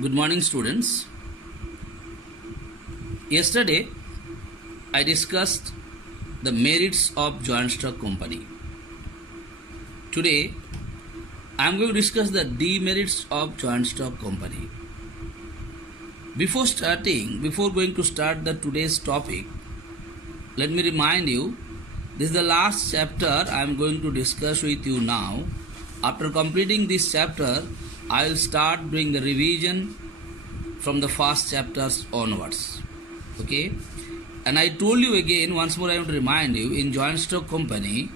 Good morning, students. Yesterday, I discussed the merits of joint stock company. Today, I am going to discuss the demerits of joint stock company. Before going to start the today's topic, let me remind you, this is the last chapter I am going to discuss with you now. After completing this chapter, I will start doing the revision from the first chapters onwards. Okay? And I told you again, once more I want to remind you, in joint stock company,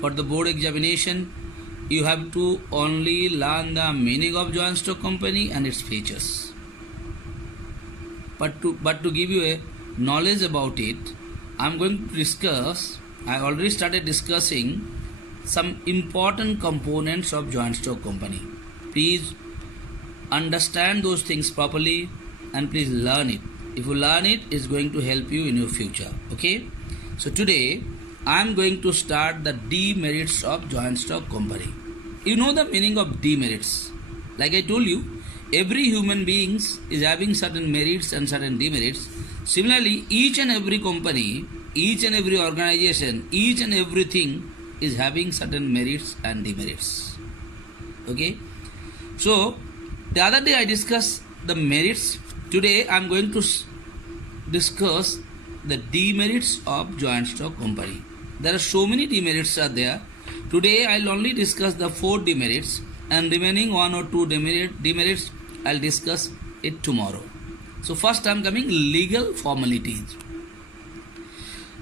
for the board examination, you have to only learn the meaning of joint stock company and its features. But to give you a knowledge about it, I am going to discuss, I already started discussing some important components of joint stock company. Please understand those things properly and please learn it. If you learn it, it's going to help you in your future. Okay? So today, I am going to start the demerits of joint stock company. You know the meaning of demerits. Like I told you, every human being is having certain merits and certain demerits. Similarly, each and every company, each and every organization, each and everything is having certain merits and demerits. Okay? So, the other day I discussed the merits. Today I am going to discuss the demerits of joint stock company. There are so many demerits are there. Today I will only discuss the 4 demerits and remaining 1 or 2 demerits I will discuss it tomorrow. So first I am coming legal formalities.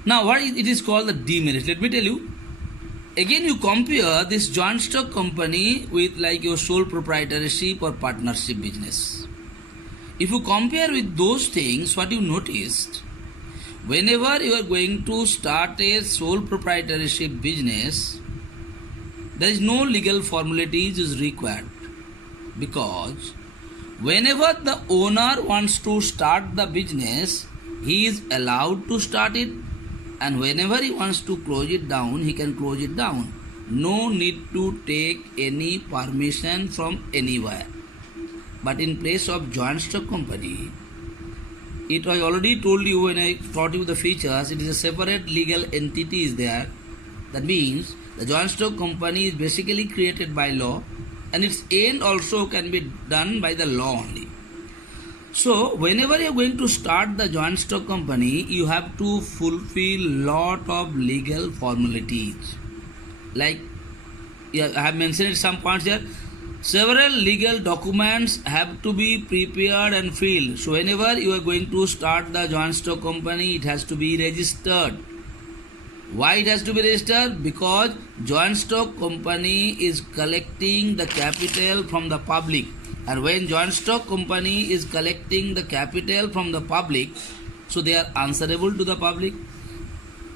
Now what it is called the demerits? Let me tell you. Again, you compare this joint stock company with like your sole proprietorship or partnership business. If you compare with those things, what you noticed, whenever you are going to start a sole proprietorship business, there is no legal formalities is required, because whenever the owner wants to start the business, he is allowed to start it. And whenever he wants to close it down, he can close it down. No need to take any permission from anywhere. But in place of joint stock company, it I already told you when I taught you the features, it is a separate legal entity is there. That means the joint stock company is basically created by law and its end also can be done by the law only. So, whenever you are going to start the joint stock company, you have to fulfill lot of legal formalities. Like, I have mentioned some points here. Several legal documents have to be prepared and filled. So, whenever you are going to start the joint stock company, it has to be registered. Why it has to be registered? Because joint stock company is collecting the capital from the public. And when joint stock company is collecting the capital from the public, so they are answerable to the public.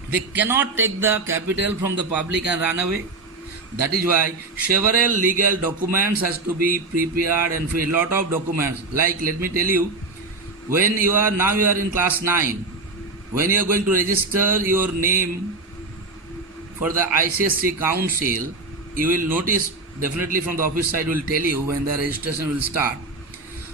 They cannot take the capital from the public and run away. That is why several legal documents has to be prepared and filled. Lot of documents. Like let me tell you, when you are in class 9, when you are going to register your name for the ICSE council, you will notice definitely from the office side will tell you when the registration will start.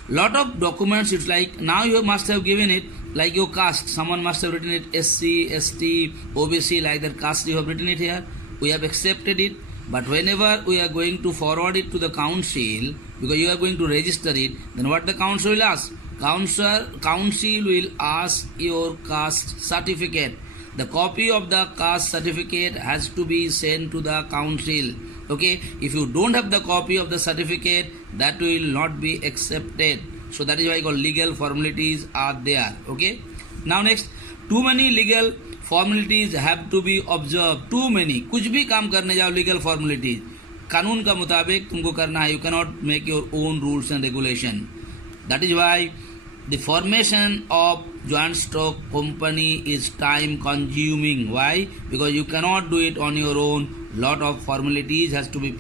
Lot of documents, it's like now you must have given it like your caste. Someone must have written it SC, ST, OBC, like that caste you have written it here. We have accepted it. But whenever we are going to forward it to the council, because you are going to register it, then what the council will ask? Council will ask your caste certificate. The copy of the caste certificate has to be sent to the council. Okay, if you don't have the copy of the certificate, that will not be accepted. So that is why legal formalities are there. Okay. Now next, too many legal formalities have to be observed. Too many. कुछ भी काम करने जाओ legal formalities. कानून का मुताबिक तुमको करना है. You cannot make your own rules and regulation. That is why the formation of joint stock company is time consuming. Why? Because you cannot do it on your own. Lot of formalities has to be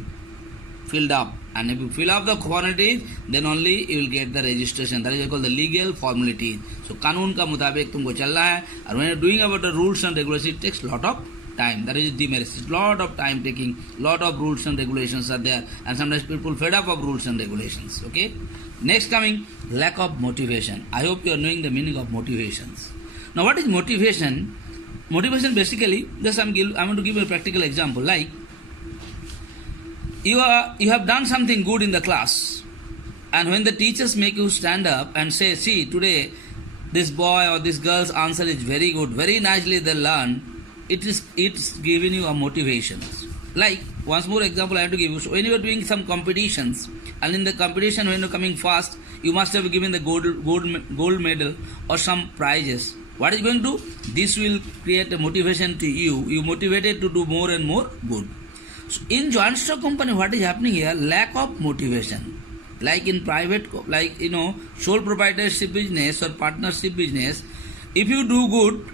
filled up. And if you fill up the formalities, then only you will get the registration. That is called the legal formalities. So, कानून का मुताबिक तुमको चलना है. And when you are doing about the rules and regulations, it takes lot of time. That is demerits. It's lot of time taking, lot of rules and regulations are there, and sometimes people fed up of rules and regulations. Okay. Next coming, lack of motivation. I hope you are knowing the meaning of motivations. Now, what is motivation? Motivation basically, just I want to give you a practical example. Like you have done something good in the class, and when the teachers make you stand up and say, see, today this boy or this girl's answer is very good, very nicely they learn, it's giving you a motivation. Like once more example I have to give you. So when you are doing some competitions, and in the competition when you are coming fast, you must have given the gold medal or some prizes. What is going to do? This will create a motivation to you. You motivated to do more and more good. So in joint stock company, what is happening here? Lack of motivation. Like in private, like sole proprietorship business or partnership business, if you do good,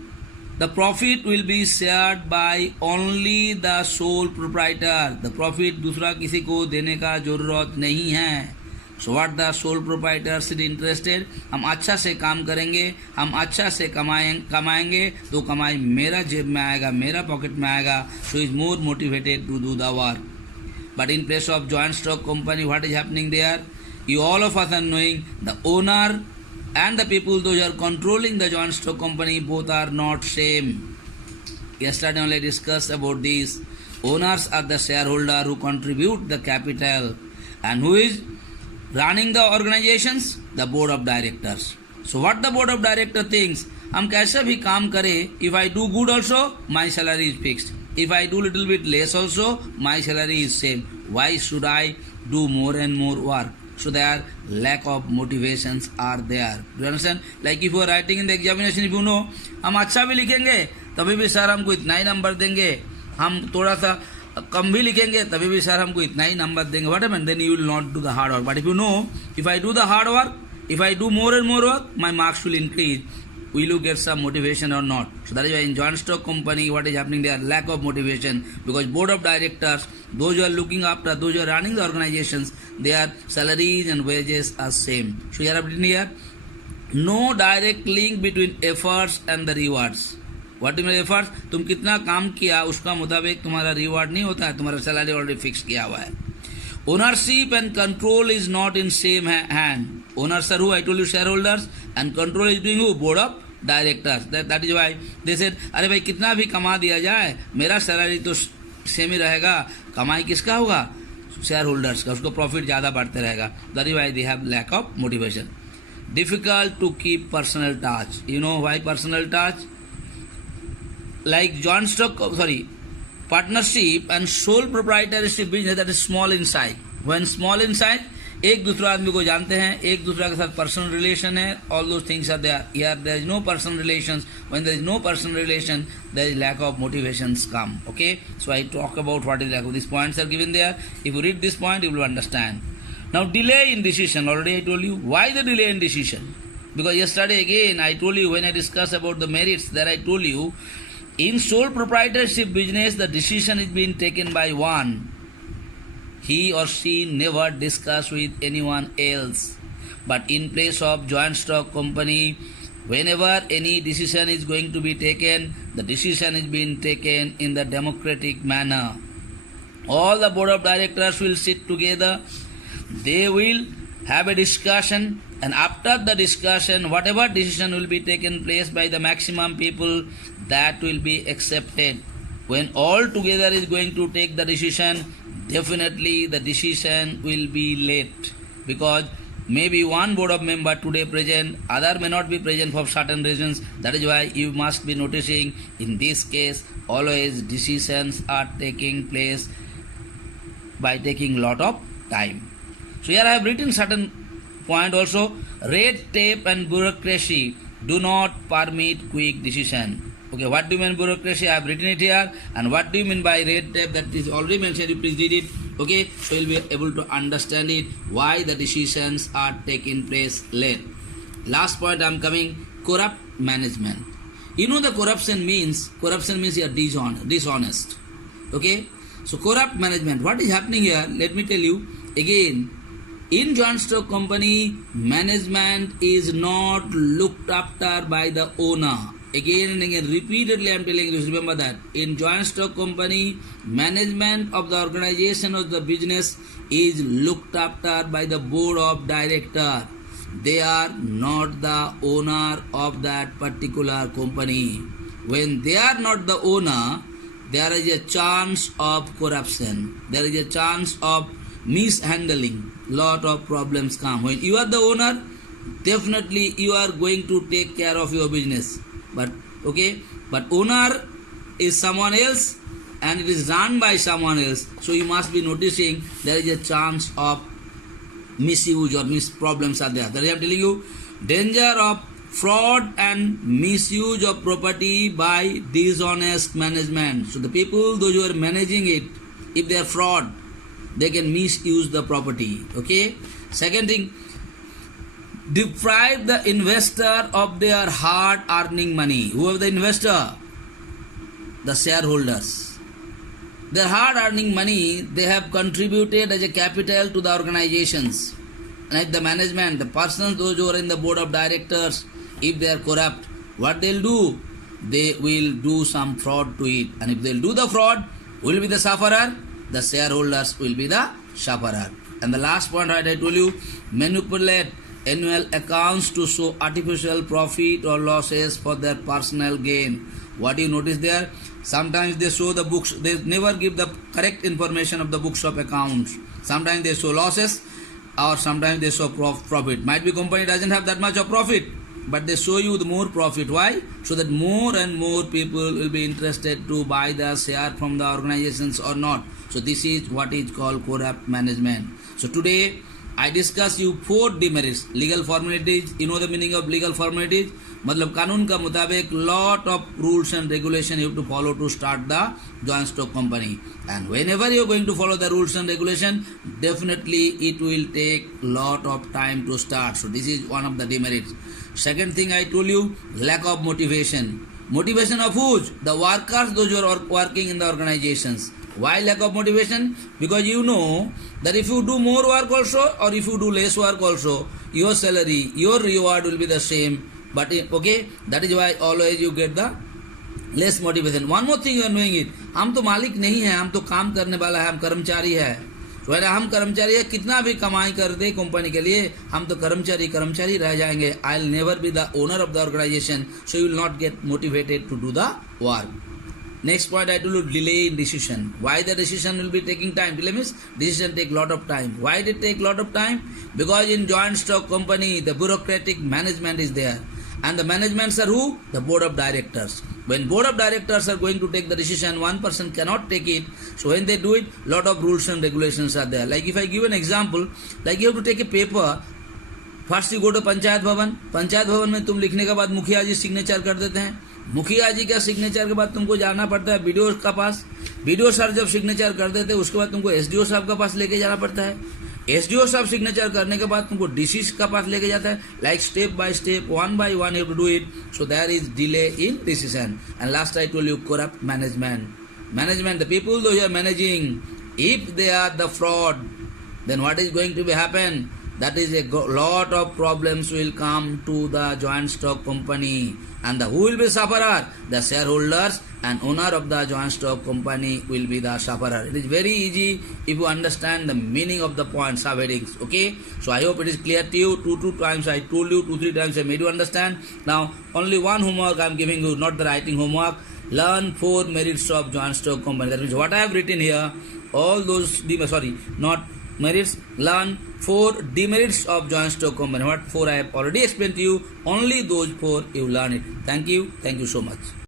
the profit will be shared by only the sole proprietor. The profit दूसरा किसी को देने का जरूरत नहीं है. So what the sole proprietors is interested? हम अच्छा से काम करेंगे, हम अच्छा से कमाएंगे, तो कमाई मेरा जेब में आएगा, मेरा पॉकेट में आएगा. So is more motivated to do the work. But in place of joint stock company, what is happening there? You all of us are knowing the owner and the people those are controlling the joint stock company, both are not same. Yesterday only discussed about this. Owners are the shareholder who contribute the capital, and who is running the organizations? The board of directors. So what the board of director thinks? हम कैसे भी काम करें, if I do good also, my salary is fixed. If I do little bit less also, my salary is same. Why should I do more and more work? So there lack of motivations are there. Do you understand? Like if you are writing in the examination, if you know, हम अच्छा भी लिखेंगे, तभी भी sir हमको इतना ही number देंगे. हम थोड़ा सा कम भी लिखेंगे, तभी भी सर हमको इतना ही नंबर देंगे. What happens? Then you will not do the hard work. But if you know, if I do the hard work, if I do more and more work, my marks will increase. Will you get some motivation or not? So that is why in joint stock company, what is happening there? Lack of motivation, because board of directors, those who are looking after, those who are running the organizations, their salaries and wages are same. So here, no direct link between efforts and the rewards. What is my efforts? तुम कितना काम किया उसका मुताबिक तुम्हारा reward नहीं होता है, तुम्हारा salary already fixed किया हुआ है. Ownership and control is not in same hand. Owners are who? I told you, shareholders, and control is doing who? Board of directors. That is why they said, अरे भाई कितना भी कमा दिया जाए, मेरा सैलरी तो सेम ही रहेगा, कमाई किसका होगा? Shareholders का, उसको प्रॉफिट ज़्यादा बढ़ते रहेगा. That is why they have lack of motivation. Difficult to keep personal touch. You know why personal touch? Like joint stock, partnership and sole proprietorship business, that is small in size. When small in size, एक दूसरे आदमी को जानते हैं, एक दूसरे के साथ पर्सनल रिलेशन है, all those things are there. Here there is no personal relations. When there is no personal relation, there is lack of motivations come. Okay, so I talk about what is lack of. These points are given there. If you read this point, you will understand. Now delay in decision. Already I told you why the delay in decision. Because yesterday again I told you when I discussed about the merits, there I told you in sole proprietorship business the decision is being taken by one. He or she never discuss with anyone else. But in place of joint stock company, whenever any decision is going to be taken, the decision is being taken in the democratic manner. All the board of directors will sit together, they will have a discussion, and after the discussion, whatever decision will be taken place by the maximum people, that will be accepted. When all together is going to take the decision, definitely the decision will be late, because maybe one board of member today present, other may not be present for certain reasons. That is why you must be noticing in this case always decisions are taking place by taking lot of time. So here I have written certain point also. Red tape and bureaucracy do not permit quick decision. Okay, what do you mean bureaucracy? I have written it here. And what do you mean by red tape? That is already mentioned. You please read it. Okay, so you'll be able to understand it. Why the decisions are taking place late. Last point I am coming. Corrupt management. You know the corruption means you are dishonest. Okay, so corrupt management. What is happening here? Let me tell you again. In joint stock company, management is not looked after by the owner. Again and again, repeatedly I am telling you, remember that. In joint stock company, management of the organization of the business is looked after by the board of director. They are not the owner of that particular company. When they are not the owner, there is a chance of corruption. There is a chance of mishandling. Lot of problems come. When you are the owner, definitely you are going to take care of your business. But owner is someone else and it is run by someone else. So you must be noticing there is a chance of misuse or problems are there. That I am telling you, danger of fraud and misuse of property by dishonest management. So the people, those who are managing it, if they are fraud, they can misuse the property. Okay. Second thing, deprive the investor of their hard earning money. Who are the investor? The shareholders. Their hard earning money they have contributed as a capital to the organizations. Like the management, the persons, those who are in the board of directors, if they are corrupt, what they'll do? They will do some fraud to it. And if they'll do the fraud, who will be the sufferer? The shareholders will be the sufferer. And the last point I told you, manipulate annual accounts to show artificial profit or losses for their personal gain. What do you notice there? Sometimes they show the books, they never give the correct information of the books of accounts. Sometimes they show losses or sometimes they show profit. Might be company doesn't have that much of profit, but they show you the more profit. Why? So that more and more people will be interested to buy the share from the organizations or not. So this is what is called corrupt management. So today I discuss you 4 demerits. Legal formalities, you know the meaning of legal formalities? मतलब कानून का मुताबिक lot of rules and regulation you have to follow to start the joint stock company. And whenever you are going to follow the rules and regulation, definitely it will take lot of time to start. So this is one of the demerits. Second thing I told you, lack of motivation. Motivation of who? The workers, those who are working in the organizations. Why lack of motivation? Because you know that if you do more work also or if you do less work also, your salary, your reward will be the same. But okay, that is why always you get the less motivation. One more thing you are knowing it, हम तो मालिक नहीं है, हम तो काम करने वाला है, हम कर्मचारी है. वैसे हम कर्मचारी है, कितना भी कमाई कर दे कंपनी के लिए, हम तो कर्मचारी रह जाएंगे. I'll never be the owner of the organization, so you will not get motivated to do the work. Next point I told you, delay in decision. Why the decision will be taking time? Delay means decision take lot of time. Why did it take lot of time? Because in joint stock company, the bureaucratic management is there. And the managements are who? The board of directors. When board of directors are going to take the decision, one person cannot take it. So when they do it, lot of rules and regulations are there. Like if I give an example, like you have to take a paper. First you go to Panchayat Bhavan. Panchayat Bhavan में तुम लिखने के बाद मुखिया जी signature कर देते हैं. मुखिया जी का सिग्नेचर के बाद तुमको जाना पड़ता है बीडीओ का पास. बीडीओ साहब जब सिग्नेचर कर देते हैं उसके बाद तुमको एसडीओ साहब का पास लेके जाना पड़ता है. एसडीओ साहब सिग्नेचर करने के बाद तुमको डीसी का पास लेके जाता है. Like step by step, one by one you to do it. So there is delay in decision. And last I told you corrupt management. Management, the people those you are managing, if they are the fraud, then what is going to be happen? That is a lot of problems will come to the joint stock company. And who will be sufferer? The shareholders and owner of the joint stock company will be the sufferer. It is very easy if you understand the meaning of the points, subheadings. Okay? So I hope it is clear to you. Two times I told you, 2-3 times I made you understand. Now only one homework I am giving you, not the writing homework. Learn 4 merits of joint stock company. That means what I have written here, all those, not merits, learn 4 demerits of joint stock company. What 4 I have already explained to you, only those 4 you learn it. Thank you so much.